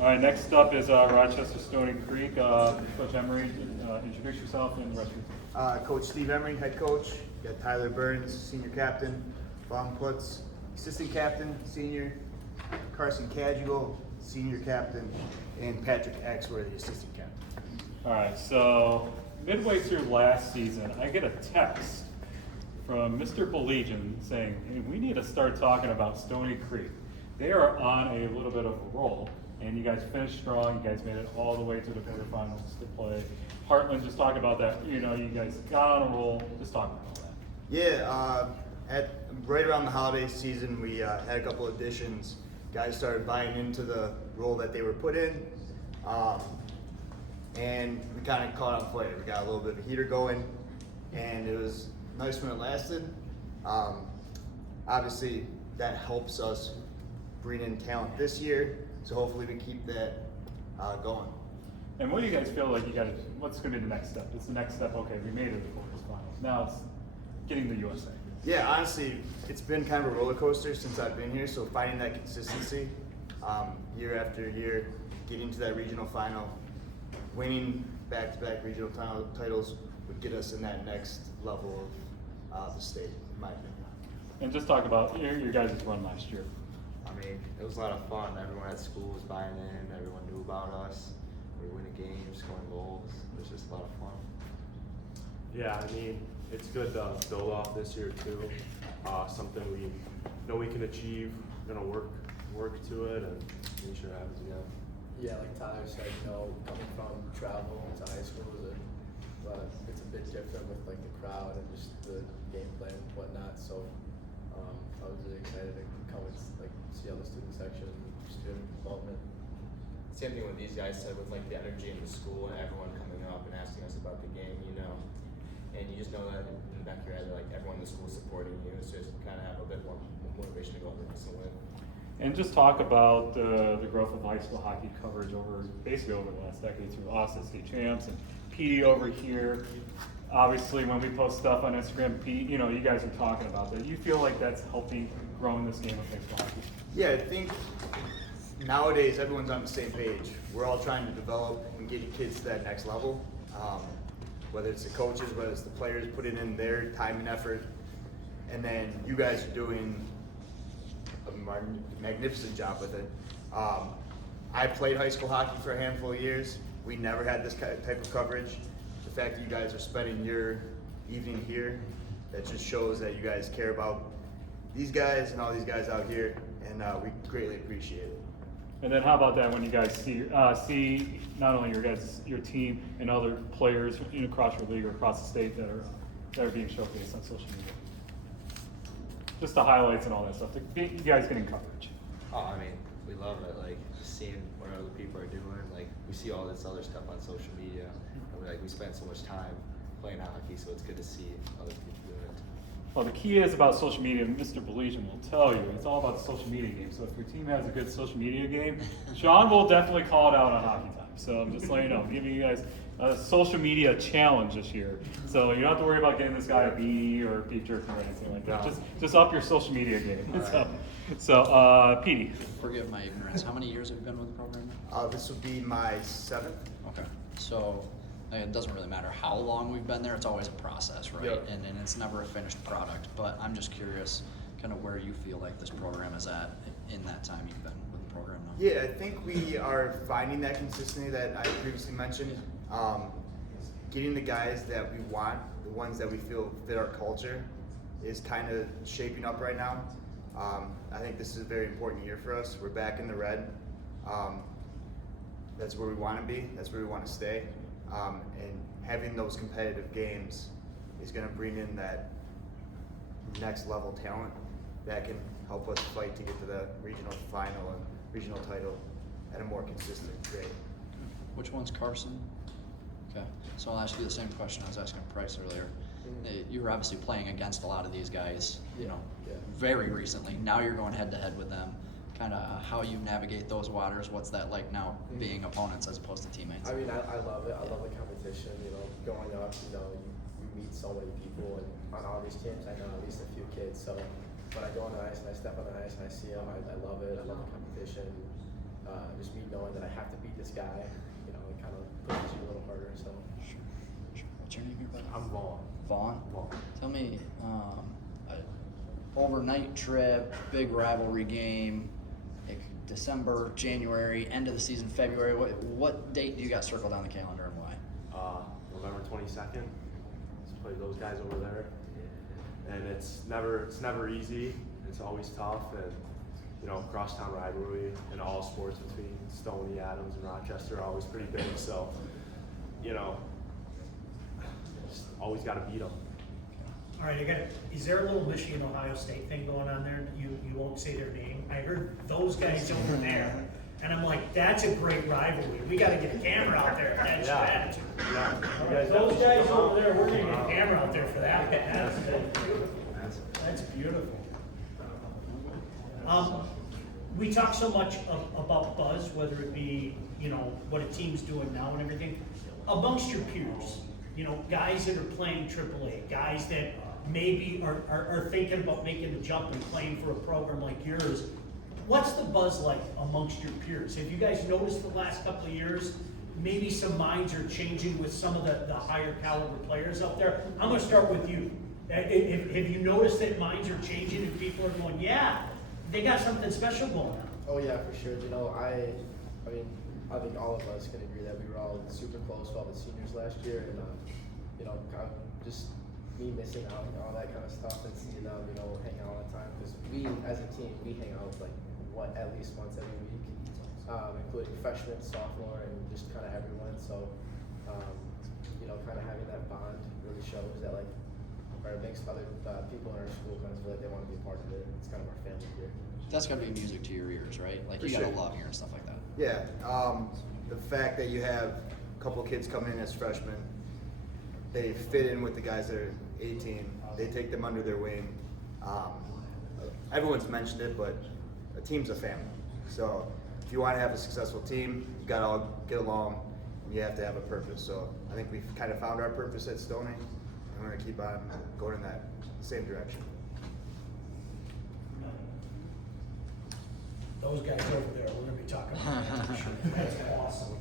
All right, next up is Rochester Stoney Creek. Coach Emery, introduce yourself and the rest of your team. Coach Steve Emery, head coach. You got Tyler Burns, senior captain. Vaughn Putz, assistant captain, senior. Carson Cadugel, senior captain. And Patrick Axworthy, assistant captain. All right, so midway through last season, I get a text from Mr. Belegian saying, hey, we need to start talking about Stoney Creek. They are on a little bit of a roll, and you guys finished strong. You guys made it all the way to the quarterfinals to play. Heartland, just talk about that. You know, you guys got on a roll. Just talk about all that. Yeah, right around the holiday season, we had a couple additions. Guys started buying into the role that they were put in, and we kind of caught on fire. We got a little bit of a heater going, and it was nice when it lasted. Obviously, that helps us bring in talent this year, so hopefully we keep that going. And what do you guys feel like you got to do? What's going to be the next step? It's the next step, okay, we made it to the quarterfinals. Now it's getting the USA. Yeah, honestly, it's been kind of a roller coaster since I've been here, so finding that consistency year after year, getting to that regional final, winning back-to-back regional titles would get us in that next level of the state, in my opinion. And just talk about your guys' run last year. I mean, it was a lot of fun. Everyone at school was buying in. Everyone knew about us. We were winning games, scoring goals. It was just a lot of fun. Yeah, I mean, it's good to build off this year too. Something we know we can achieve. We're gonna work to it and make sure it happens again. Yeah, like Tyler said, coming from travel to high school it's a bit different with like the crowd and just the game plan and whatnot. So I was really excited to come and like see all the student section, student involvement. Same thing with these guys said with like the energy in the school and everyone coming up and asking us about the game, and you just know that in the back of your head, like everyone in the school is supporting you. So just kind of have a bit more motivation to go out there and win. And just talk about the growth of high school hockey coverage basically over the last decade through us as state champs and PD over here. Obviously, when we post stuff on Instagram, you guys are talking about that. You feel like that's helping growing this game of high school hockey? Yeah, I think nowadays everyone's on the same page. We're all trying to develop and get kids to that next level. Whether it's the coaches, whether it's the players putting in their time and effort, and then you guys are doing a magnificent job with it. I played high school hockey for a handful of years. We never had this type of coverage. The fact that you guys are spending your evening here, that just shows that you guys care about these guys and all these guys out here, and we greatly appreciate it. And then how about that when you guys see not only your team and other players across your league or across the state that are being showcased on social media? Just the highlights and all that stuff. You guys getting coverage. Oh, I mean, we love it. Like just seeing what other people are doing. Like we see all this other stuff on social media, and we spend so much time playing hockey, so it's good to see other people doing it. Well, the key is about social media, and Mr. Belegian will tell you, it's all about the social media game. So if your team has a good social media game, Sean will definitely call it out on Hockey Time. So I'm just letting you know, I'm giving you guys a social media challenge this year. So you don't have to worry about getting this guy a beanie or a beef jerky or anything like that. Just up your social media game. Right. So Petey. Forgive my ignorance. How many years have you been with the program now? This will be my 7th. Okay. So it doesn't really matter how long we've been there. It's always a process, right? Yep. And it's never a finished product. But I'm just curious kind of where you feel like this program is at in that time you've been with the program now. Yeah, I think we are finding that consistency that I previously mentioned. Getting the guys that we want, the ones that we feel fit our culture, is kind of shaping up right now. I think this is a very important year for us. We're back in the red. That's where we want to be. That's where we want to stay. And having those competitive games is going to bring in that next level talent that can help us fight to get to the regional final and regional title at a more consistent rate. Which one's Carson? Okay, so I'll ask you the same question I was asking Price earlier. You were obviously playing against a lot of these guys, very recently. Now you're going head to head with them. Kind of how you navigate those waters. What's that like now, being opponents as opposed to teammates? I mean, I love it. I love the competition. Going up, you meet so many people, and on all these teams, I know at least a few kids. So when I go on the ice and I step on the ice and I see them, I love it. I love the competition. just me knowing that I have to beat this guy, you know, it kind of pushes you a little harder. So. Sure. What's your name here, buddy? I'm Vaughn. Vaughn? Vaughn. Tell me, overnight trip, big rivalry game, like December, January, end of the season, February. What date do you got circled on the calendar and why? November 22nd. Let's play those guys over there. And it's never easy. It's always tough, and you know, crosstown rivalry in all sports between Stoney, Adams, and Rochester are always pretty big. So, you know, just always got to beat them. All right, is there a little Michigan Ohio State thing going on there? You won't say their name. I heard those guys over there, and I'm like, that's a great rivalry. We got to get a camera out there. That's your attitude. Yeah. All You right, guys those definitely guys should come over out. there, we're gonna get a camera out there for that. That's beautiful. We talk so much about buzz, whether it be, you know, what a team's doing now and everything, amongst your peers, you know, guys that are playing AAA, guys that maybe are thinking about making the jump and playing for a program like yours. What's the buzz like amongst your peers? Have you guys noticed the last couple of years, maybe some minds are changing with some of the higher caliber players out there? I'm gonna start with you. Have you noticed that minds are changing and people are going, yeah, they got something special going on? Oh yeah, for sure. You know, I mean, I think all of us can agree that we were all super close with all the seniors last year, and you know, kind of just me missing out and all that kind of stuff, and seeing them, you know, hang out all the time, because we as a team we hang out like at least once every week, including freshman, sophomore, and just kind of everyone. So, you know, kind of having that bond really shows that like. Or it makes other people in our school kind of feel like they want to be a part of it. It's kind of our family here. That's gotta be music to your ears, right? Like, For you gotta sure. love hearing stuff like that. Yeah, the fact that you have a couple kids coming in as freshmen, they fit in with the guys that are 18. They take them under their wing. Everyone's mentioned it, but a team's a family. So if you want to have a successful team, you got to all get along, and you have to have a purpose. So I think we've kind of found our purpose at Stoney, and we're going to keep on going in that same direction. Those guys over there, we're gonna be talking about that. That's awesome.